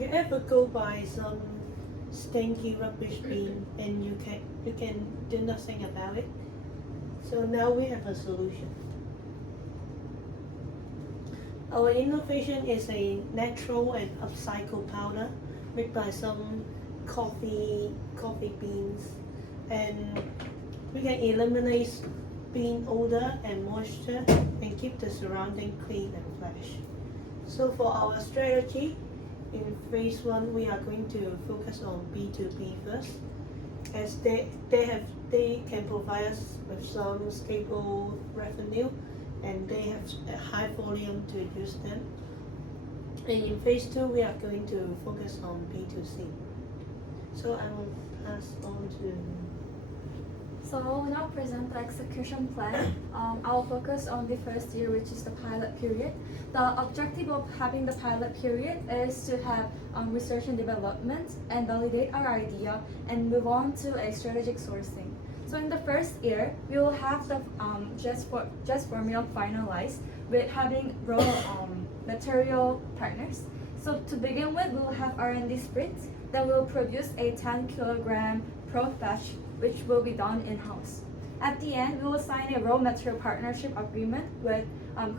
Have you ever go by some stinky rubbish bin and you can do nothing about it? So now we have a solution. Our innovation is a natural and upcycled powder made by some coffee beans, and we can eliminate bean odor and moisture and keep the surrounding clean and fresh. So for our strategy, in phase 1 we are going to focus on B2B first, as they can provide us with some stable revenue and they have a high volume to use them. And in phase 2 we are going to focus on B2C. So I will pass on to. So I will now present the execution plan. I'll focus on the first year, which is the pilot period. The objective of having the pilot period is to have research and development and validate our idea and move on to a strategic sourcing. So in the first year, we will have the just formula finalized with having raw material partners. So to begin with, we will have R&D sprints that will produce a 10 kilogram pro batch, which will be done in-house. At the end, we will sign a raw material partnership agreement with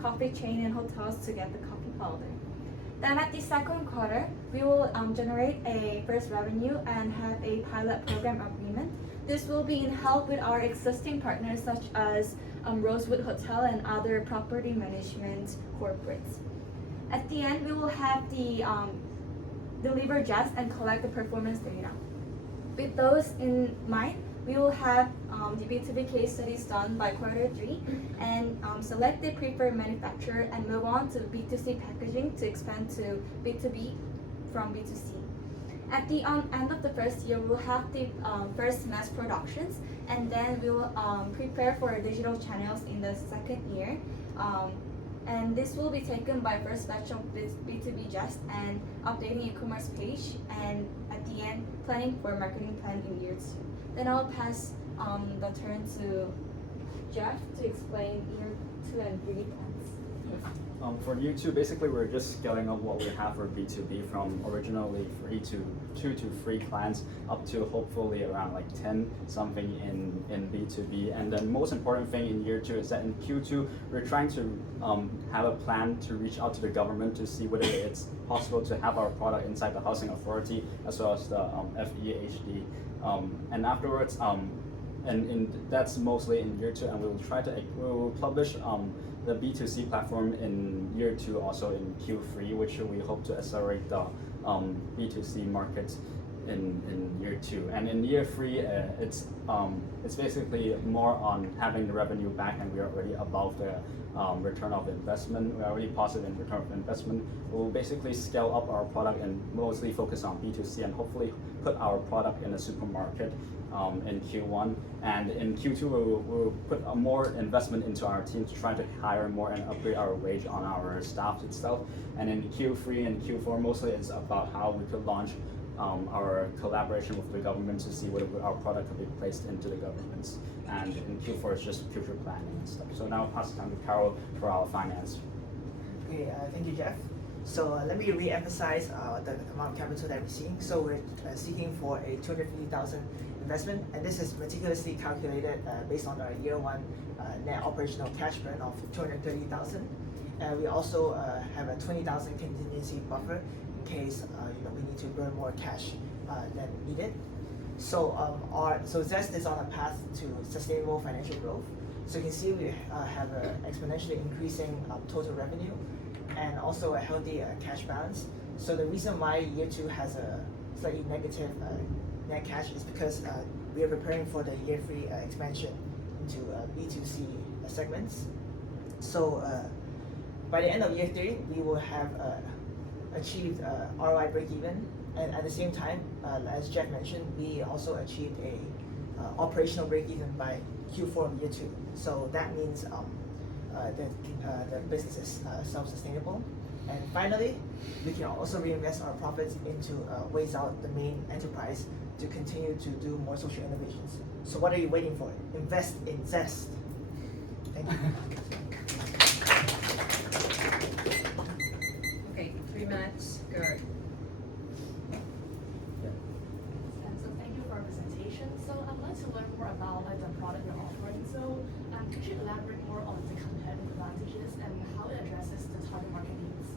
coffee chain and hotels to get the coffee powder. Then at the second quarter, we will generate a first revenue and have a pilot program agreement. This will be in help with our existing partners such as Rosewood Hotel and other property management corporates. At the end, we will have the deliver just and collect the performance data. With those in mind, we will have the B2B case studies done by quarter 3 and select the preferred manufacturer and move on to B2C packaging to expand to B2B from B2C. At the end of the first year, we will have the first mass productions, and then we will prepare for digital channels in the second year. And this will be taken by first batch of B2B Just and updating e-commerce page, and at the end, planning for marketing plan in year 2. Then I'll pass the turn to Jeff to explain year 2 and 3 plans. For year 2, basically we're just scaling up what we have for B2B from originally 2 to 3 plans up to hopefully around like 10 something in B2B. And the most important thing in year 2 is that in Q2 we're trying to have a plan to reach out to the government to see whether it's possible to have our product inside the housing authority as well as the FEHD. And afterwards, and that's mostly in year 2, and we will publish the B2C platform in year 2, also in Q3, which we hope to accelerate the B2C market in year 2. And in year 3, it's basically more on having the revenue back, and we are already above the return of investment. We are already positive in return of investment. We'll basically scale up our product and mostly focus on B2C and hopefully put our product in a supermarket in Q1. And in Q2, we'll put more investment into our team to try to hire more and upgrade our wage on our staff itself. And in Q3 and Q4, mostly it's about how we could launch our collaboration with the government to see whether our product could be placed into the governments. And in Q4, it's just future planning and stuff. So now I'll pass it on to Carol for our finance. Okay, thank you, Jeff. So let me re-emphasize the amount of capital that we're seeking. So we're seeking for a 250,000 investment, and this is meticulously calculated based on our year 1 net operational cash burn of 230,000. We also have a 20,000 contingency buffer in case we need to burn more cash than needed. So Zest is on a path to sustainable financial growth. So you can see we have an exponentially increasing total revenue and also a healthy cash balance. So the reason why year 2 has a slightly negative net cash is because we are preparing for the year 3 expansion into B2C segments. So by the end of year 3, we will have achieved ROI break-even, and at the same time, as Jeff mentioned, we also achieved a operational break-even by Q4 of year 2. So that means the business is self-sustainable. And finally, we can also reinvest our profits into Ways Out, the main enterprise, to continue to do more social innovations. So what are you waiting for? Invest in Zest. Thank you. Okay, 3 minutes, go. about like the product you're offering. So could you elaborate more on the competitive advantages and how it addresses the target market needs?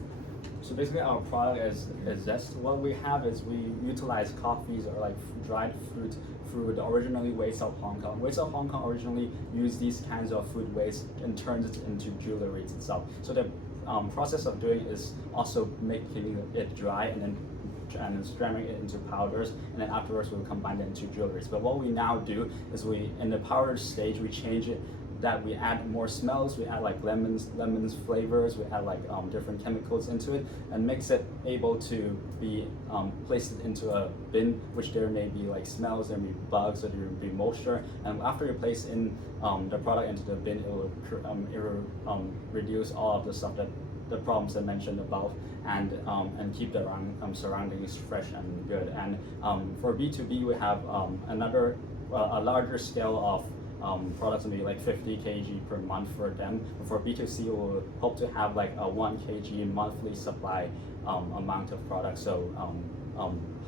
So basically, our product is this. What we have is we utilize coffees or like dried fruit the originally waste of Hong Kong. Waste of Hong Kong originally used these kinds of food waste and turned it into jewelry itself. So the process of doing is also making it dry and then stramming it into powders, and then afterwards we'll combine it into jewelries. But what we now do is in the powdered stage, we change it that we add more smells, we add like lemons flavors, we add like different chemicals into it, and makes it able to be placed into a bin, which there may be like smells, there may be bugs, or there may be moisture, and after you place in the product into the bin, it will reduce all of the stuff that the problems I mentioned above, and keep the surroundings fresh and good. And for B2B, we have a larger scale of products, maybe like 50 kg per month for them. For B2C, we'll hope to have like a 1 kg monthly supply amount of products, so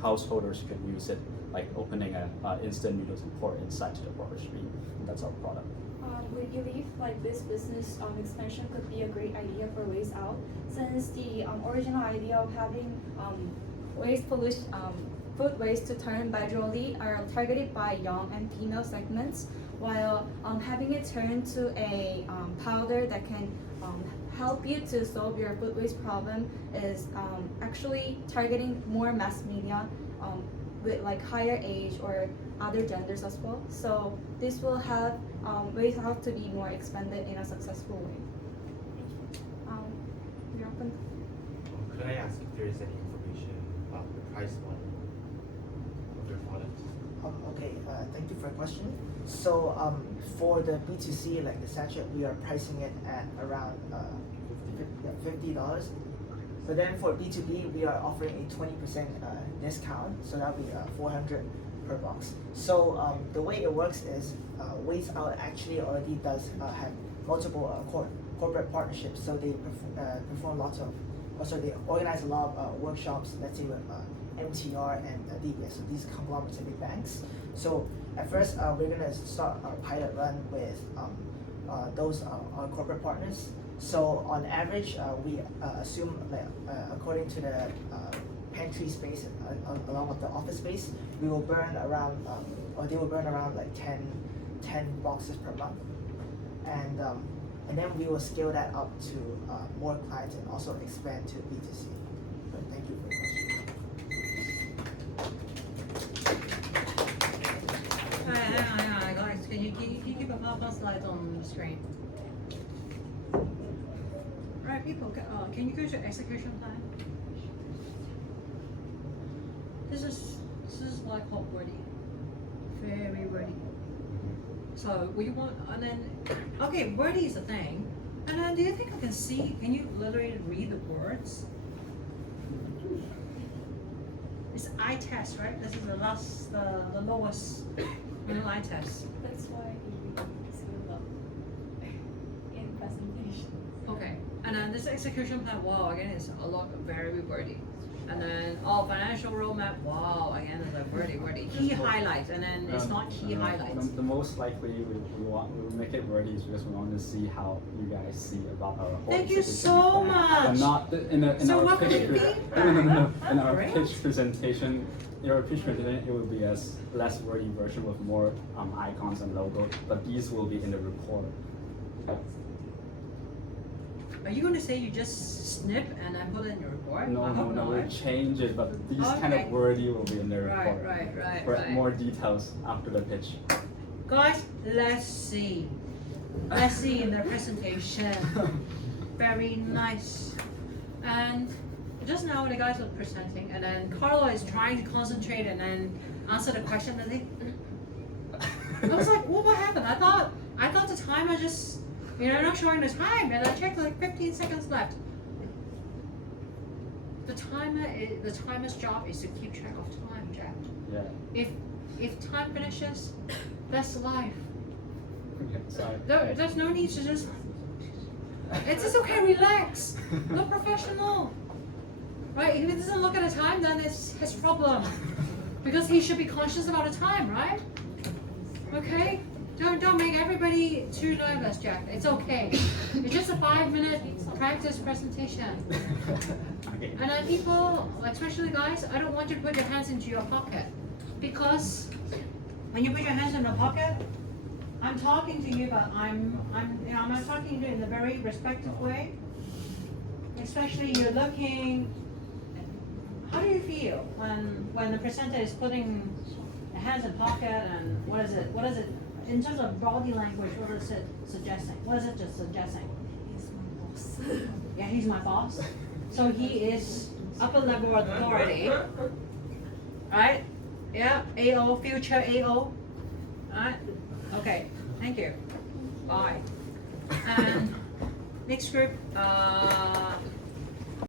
householders could use it, like opening an instant noodles and pour it inside to the water stream. That's our product. We believe like this business expansion could be a great idea for Waste Out, since the original idea of having food waste to turn gradually are targeted by young and female segments, while having it turn to a powder that can help you to solve your food waste problem is actually targeting more mass media with like higher age or other genders as well. So this will have Waste Out to be more expanded in a successful way. You're open. Could I ask if there is any information about the price point of your product? Okay, thank you for the question. So for the B2C, like the sachet, we are pricing it at around $50. But then for B2B, we are offering a 20% discount, so that'll be $400 per box. So the way it works is Waste Out actually already does have multiple corporate partnerships. So they perform they organize a lot of workshops, let's say with MTR and DBS, so these conglomerates and big banks. So at first, we're gonna start our pilot run with those our corporate partners. So on average, we assume that according to the pantry space along with the office space, we will burn around, or they will burn around like 10 boxes per month, and then we will scale that up to more clients and also expand to B2C. But thank you for your question. Hi, guys. Can you keep a PowerPoint slide on the screen? Right, people, can you go to execution plan? This is like hot wordy, very wordy. So we want, and then, okay, wordy is a thing. And then do you think I can see, can you literally read the words? It's eye test, right? This is the lowest eye test. That's why we scaled up in presentation. Okay, and then this execution plan, wow, again, is a lot very wordy. And then, financial roadmap, wow, again, it's like wordy. Key highlights, and then it's not key highlights. The most likely we will make it wordy is because we want to see how you guys see about our whole Thank you execution so plan. much. And not in So our what pitch. would it be? No. In our Great. pitch presentation, your pitch presentation, it will be a less wordy version with more icons and logo. But these will be in the report. Are you going to say you just snip and then put it in your report? No, I hope we'll not. change it, but these kind Okay. of wordy will be in the report. Right. For more details after the pitch. Guys, let's see. Let's see in the presentation. Very nice. And just now the guys were presenting, and then Carlo is trying to concentrate and then answer the question, and I was like, well, what happened? I thought the timer just, not showing the time, and I checked like 15 seconds left. The timer's job is to keep track of time, Jack. Yeah. If time finishes, that's life. Okay, sorry. There's no need to just. It's just okay. Relax. Look professional. Right? If he doesn't look at the time, then it's his problem. Because he should be conscious about the time, right? Okay? Don't make everybody too nervous, Jack. It's okay. It's just a 5-minute practice presentation. Okay. And then people, especially guys, I don't want you to put your hands into your pocket. Because when you put your hands in the pocket, I'm talking to you, but I'm not talking to you in a very respectful way. Especially you're looking. How do you feel when the presenter is putting the hands in pocket and what is it? In terms of body language, what is it suggesting? What is it just suggesting? He's my boss. Yeah, he's my boss. So he is upper level authority. Right? Yeah, AO, future AO. Alright? Okay, thank you. Bye. And next group,